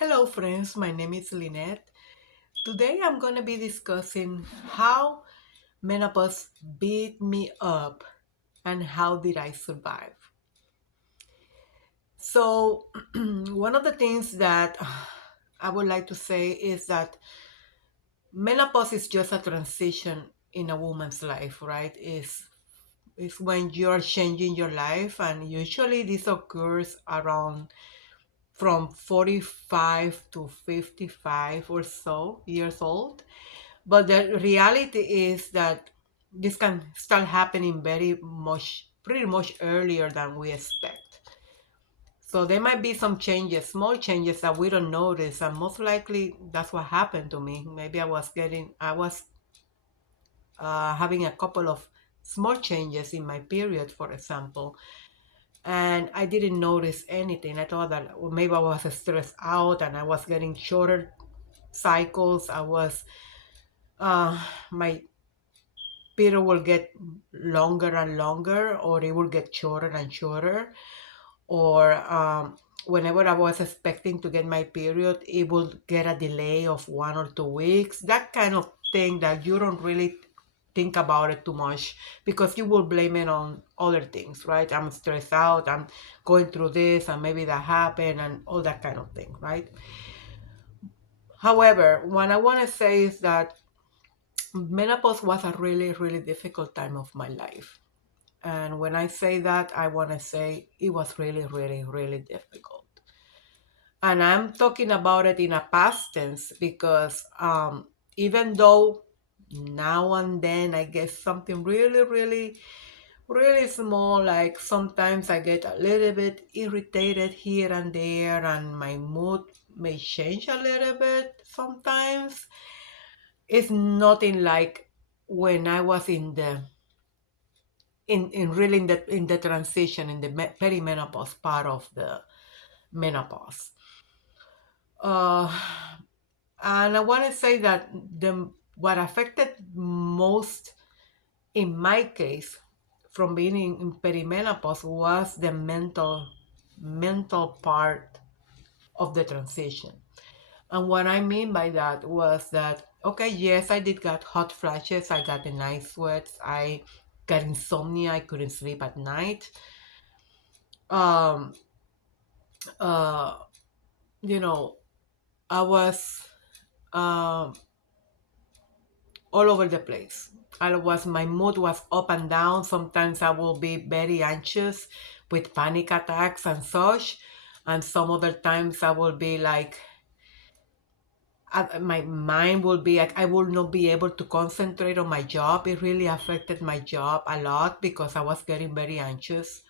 Hello, friends. My name is Lynette. Today I'm going to be discussing how menopause beat me up and how did I survive. So, one of the things that I would like to say is that menopause is just a transition in a woman's life, right? Is when you're changing your life, and usually this occurs around from 45 to 55 or so years old. But the reality is that this can start happening pretty much earlier than we expect. So there might be some changes, small changes that we don't notice, and most likely that's what happened to me. Maybe I was having a couple of small changes in my period, for example, and I didn't notice anything. I thought that maybe I was stressed out and I was getting shorter cycles. Uh, my period will get longer and longer, or it will get shorter and shorter, or whenever I was expecting to get my period, it will get a delay of 1 or 2 weeks. That kind of thing that you don't really think about it too much because you will blame it on other things, right? I'm stressed out, I'm going through this, and maybe that happened, and all that kind of thing, right? However, what I want to say is that menopause was a really, really difficult time of my life. And when I say that, I want to say it was really, really, really difficult. And I'm talking about it in a past tense because even though now and then I get something really, really, really small, like sometimes I get a little bit irritated here and there, and my mood may change a little bit sometimes. It's nothing like when I was in really in the transition in the perimenopause part of the menopause. Uh, and I want to say that what affected most in my case from being in perimenopause was the mental part of the transition. And what I mean by that was that, okay, yes, I did got hot flashes, I got the night sweats, I got insomnia, I couldn't sleep at night. Um, uh, you know, I was um, all over the place. My mood was up and down. Sometimes I will be very anxious with panic attacks and such. And some other times I will be like, my mind will be like, I will not be able to concentrate on my job. It really affected my job a lot because I was getting very anxious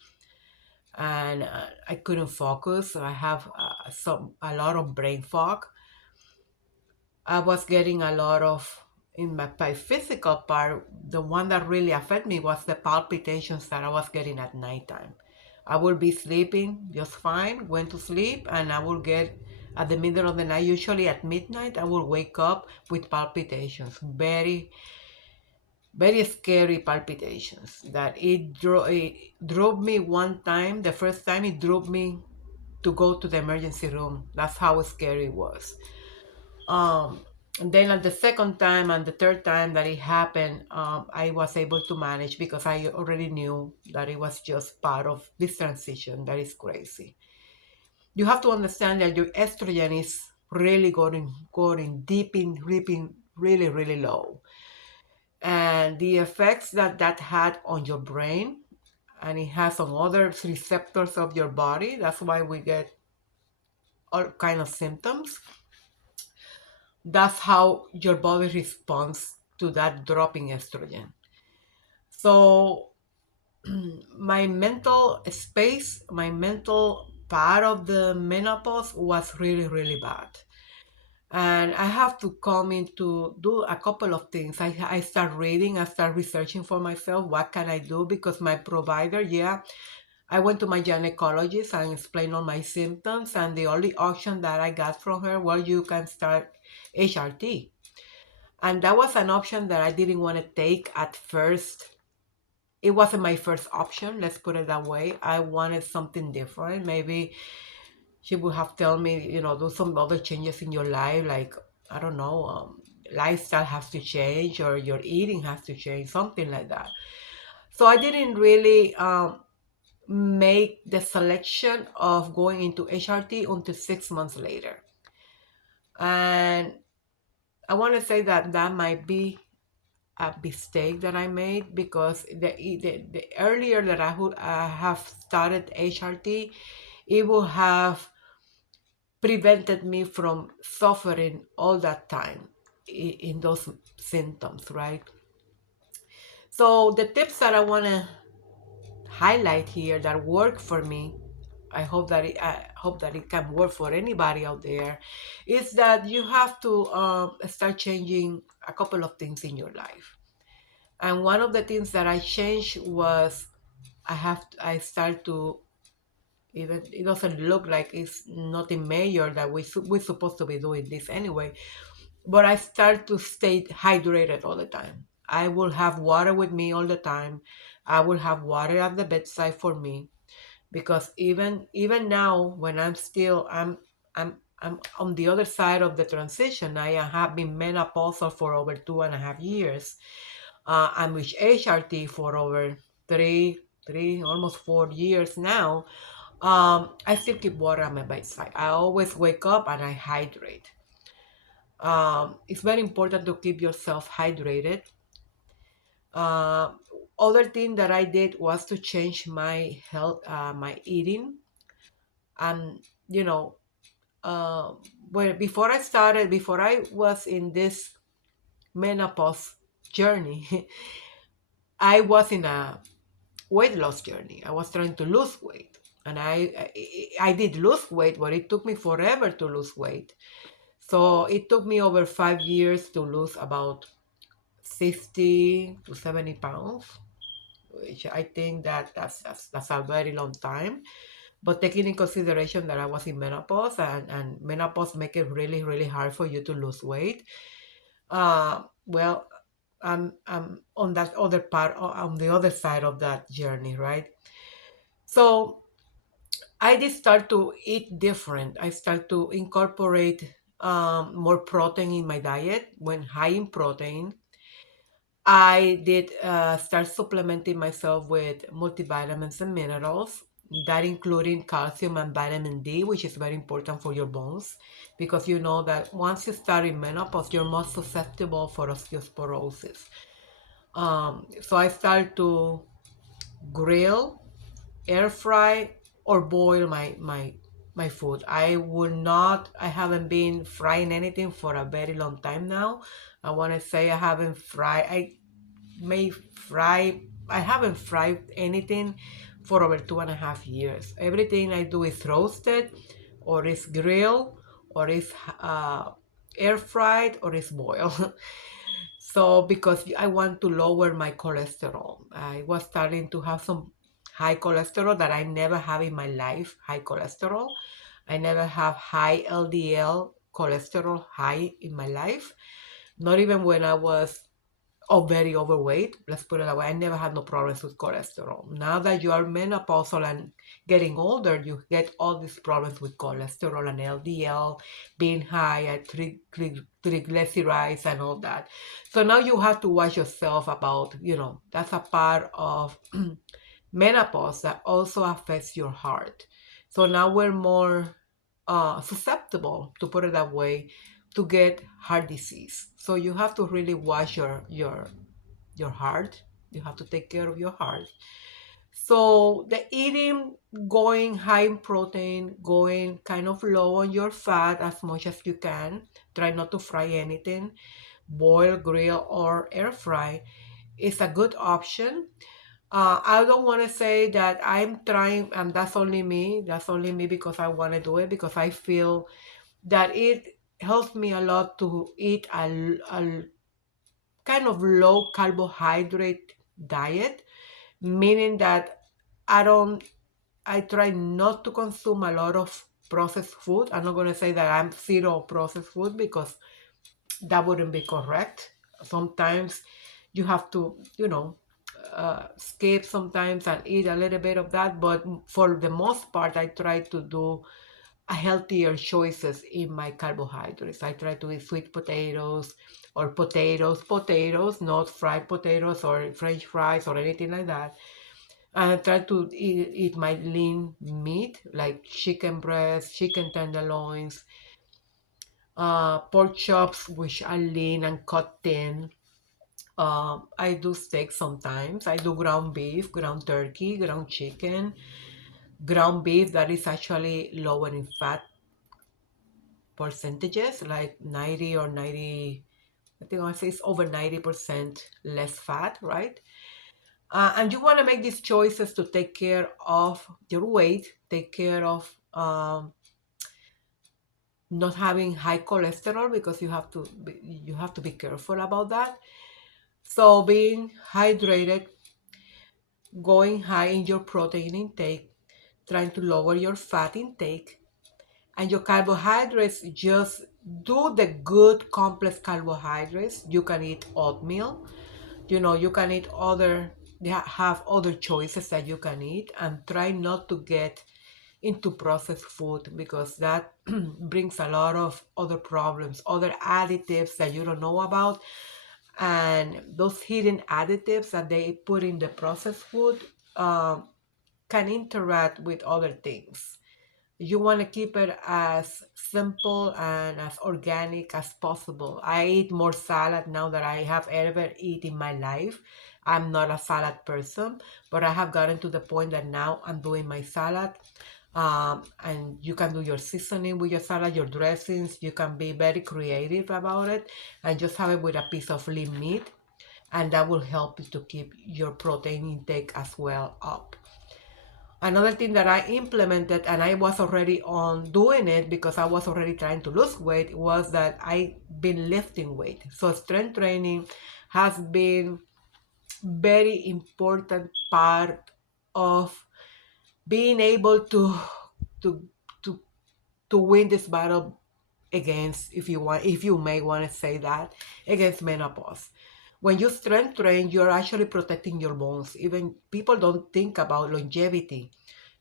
and I couldn't focus. I have a lot of brain fog. I was getting a lot of, in my physical part, the one that really affected me was the palpitations that I was getting at nighttime. I would be sleeping just fine, went to sleep, and I would get at the middle of the night, usually at midnight, I would wake up with palpitations, very, very scary palpitations. It drove me one time, the first time it drove me to go to the emergency room. That's how scary it was. Um, and then at the second time and the third time that it happened, I was able to manage because I already knew that it was just part of this transition that is crazy. You have to understand that your estrogen is really going deep in, ripping really, really low. And the effects that that had on your brain and it has on other receptors of your body, that's why we get all kind of symptoms. That's how your body responds to that dropping estrogen. So my mental space, my mental part of the menopause was really, really bad. And I have to come in to do a couple of things. I start reading, I start researching for myself. What can I do? Because my provider, yeah, I went to my gynecologist and explained all my symptoms. And the only option that I got from her, well, you can start HRT. And that was an option that I didn't want to take at first. It wasn't my first option, let's put it that way. I wanted something different. Maybe She would have tell me, do some other changes in your life, like, I don't know, lifestyle has to change or your eating has to change, something like that. So I didn't really make the selection of going into HRT until 6 months later. And I want to say that that might be a mistake that I made, because the earlier that I would have started HRT, it would have prevented me from suffering all that time in those symptoms, right? So the tips that I want to highlight here that work for me, I hope that it can work for anybody out there, is that you have to start changing a couple of things in your life. And one of the things that I changed was I start to, even it doesn't look like it's nothing major that we're supposed to be doing this anyway, but I start to stay hydrated all the time. I will have water with me all the time. I will have water at the bedside for me, because even now when I'm on the other side of the transition. I have been menopausal for over 2.5 years. I'm with HRT for over three almost 4 years now. I still keep water at my bedside. I always wake up and I hydrate. It's very important to keep yourself hydrated. Uh, Other thing that I did was to change my health, my eating. And you know, uh, well, before I was in this menopause journey, I was in a weight loss journey. I was trying to lose weight, and I did lose weight, but it took me forever to lose weight. So it took me over 5 years to lose about 60 to 70 pounds, which I think that's a very long time. But taking in consideration that I was in menopause, and menopause make it really, really hard for you to lose weight. Well, I'm on that other part, on the other side of that journey, right? So I did start to eat different. I start to incorporate more protein in my diet, when high in protein. I did start supplementing myself with multivitamins and minerals, that including calcium and vitamin D, which is very important for your bones, because you know that once you start in menopause, you're more susceptible for osteoporosis. So I started to grill, air fry, or boil my food. I haven't been frying anything for a very long time now. I want to say may fry I haven't fried anything for over 2.5 years. Everything I do is roasted, or is grilled, or is uh, air fried, or is boiled. So because I want to lower my cholesterol, I was starting to have some high cholesterol that I never have in my life. High cholesterol, I never have high LDL cholesterol high in my life, not even when I was very overweight. Let's put it that way. I never had no problems with cholesterol. Now that you are menopausal and getting older, you get all these problems with cholesterol and LDL being high, and triglycerides and all that. So now you have to watch yourself about, that's a part of menopause that also affects your heart. So now we're more susceptible, to put it that way, to get heart disease. So you have to really watch your heart. You have to take care of your heart. So the eating, going high in protein, going kind of low on your fat as much as you can. Try not to fry anything. Boil, grill, or air fry is a good option. I don't want to say that I'm trying, and that's only me. That's only me because I want to do it, because I feel that it helps me a lot to eat a kind of low carbohydrate diet, meaning that I don't, I try not to consume a lot of processed food. I'm not going to say that I'm zero processed food, because that wouldn't be correct. Sometimes you have to, skip sometimes and eat a little bit of that. But for the most part, I try to do a healthier choices in my carbohydrates. I try to eat sweet potatoes or potatoes, not fried potatoes or French fries or anything like that. And I try to eat my lean meat like chicken breast, chicken tenderloins, pork chops, which are lean and cut thin. I do steak sometimes. I do ground beef, ground turkey, ground chicken, ground beef that is actually lower in fat percentages, like 90 or 90, I think I say it's over 90% less fat, right? And you want to make these choices to take care of your weight, take care of not having high cholesterol because you have to be careful about that. So being hydrated, going high in your protein intake, trying to lower your fat intake, and your carbohydrates, just do the good complex carbohydrates. You can eat oatmeal, you can eat have other choices that you can eat, and try not to get into processed food because that brings a lot of other problems, other additives that you don't know about. And those hidden additives that they put in the processed food um, can interact with other things. You want to keep it as simple and as organic as possible. I eat more salad now than I have ever eaten in my life. I'm not a salad person, but I have gotten to the point that now I'm doing my salad. And you can do your seasoning with your salad, your dressings. You can be very creative about it and just have it with a piece of lean meat. And that will help you to keep your protein intake as well up. Another thing that I implemented, and I was already on doing it because I was already trying to lose weight, was that I've been lifting weight. So strength training has been very important part of being able to to to win this battle against, if you may want to say that, against menopause. When you strength train, you're actually protecting your bones. Even people don't think about longevity.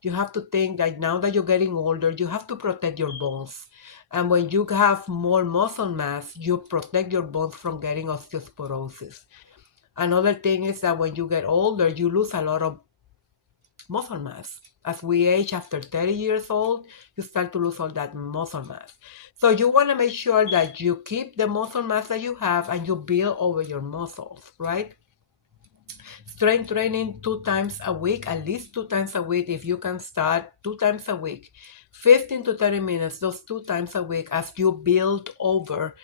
You have to think that now that you're getting older, you have to protect your bones. And when you have more muscle mass, you protect your bones from getting osteoporosis. Another thing is that when you get older, you lose a lot of muscle mass. As we age after 30 years old, you start to lose all that muscle mass. So you want to make sure that you keep the muscle mass that you have and you build over your muscles, right? Strength training 2 times a week, at least 2 times a week. If you can start 2 times a week, 15 to 30 minutes, those 2 times a week, as you build over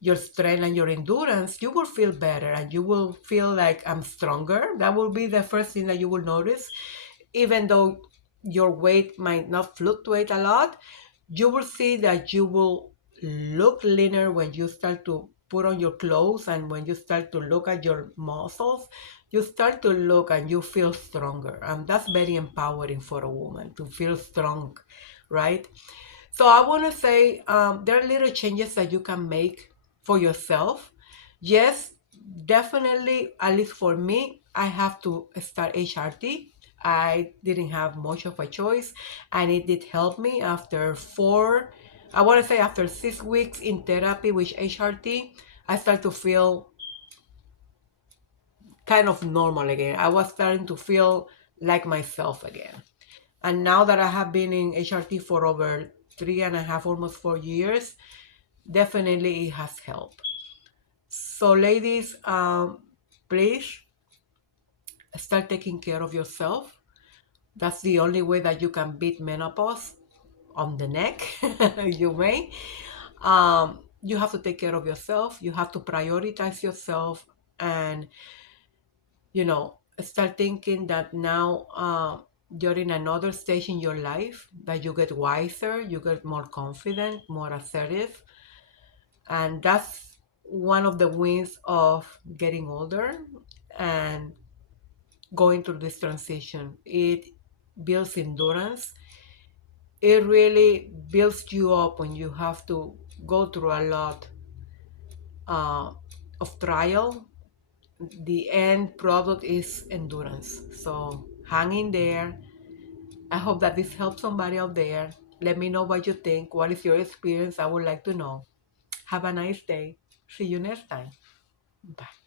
your strength and your endurance, you will feel better and you will feel like I'm stronger. That will be the first thing that you will notice. Even though your weight might not fluctuate a lot, you will see that you will look leaner when you start to put on your clothes, and when you start to look at your muscles, you start to look and you feel stronger. And that's very empowering for a woman to feel strong, right? So I want to say there are little changes that you can make for yourself. Yes, definitely, at least for me, I have to start HRT. I didn't have much of a choice, and it did help me I want to say after 6 weeks in therapy with HRT, I start to feel kind of normal again. I was starting to feel like myself again. And now that I have been in HRT for over 3.5, almost 4 years, definitely it has helped. So, ladies, please start taking care of yourself. That's the only way that you can beat menopause on the neck. You may. You have to take care of yourself. You have to prioritize yourself, and start thinking that now you're in another stage in your life, that you get wiser, you get more confident, more assertive. And that's one of the wins of getting older and going through this transition. It builds endurance. It really builds you up when you have to go through a lot uh, of trial. The end product is endurance. So hang in there. I hope that this helps somebody out there. Let me know what you think. What is your experience? I would like to know. Have a nice day. See you next time. Bye.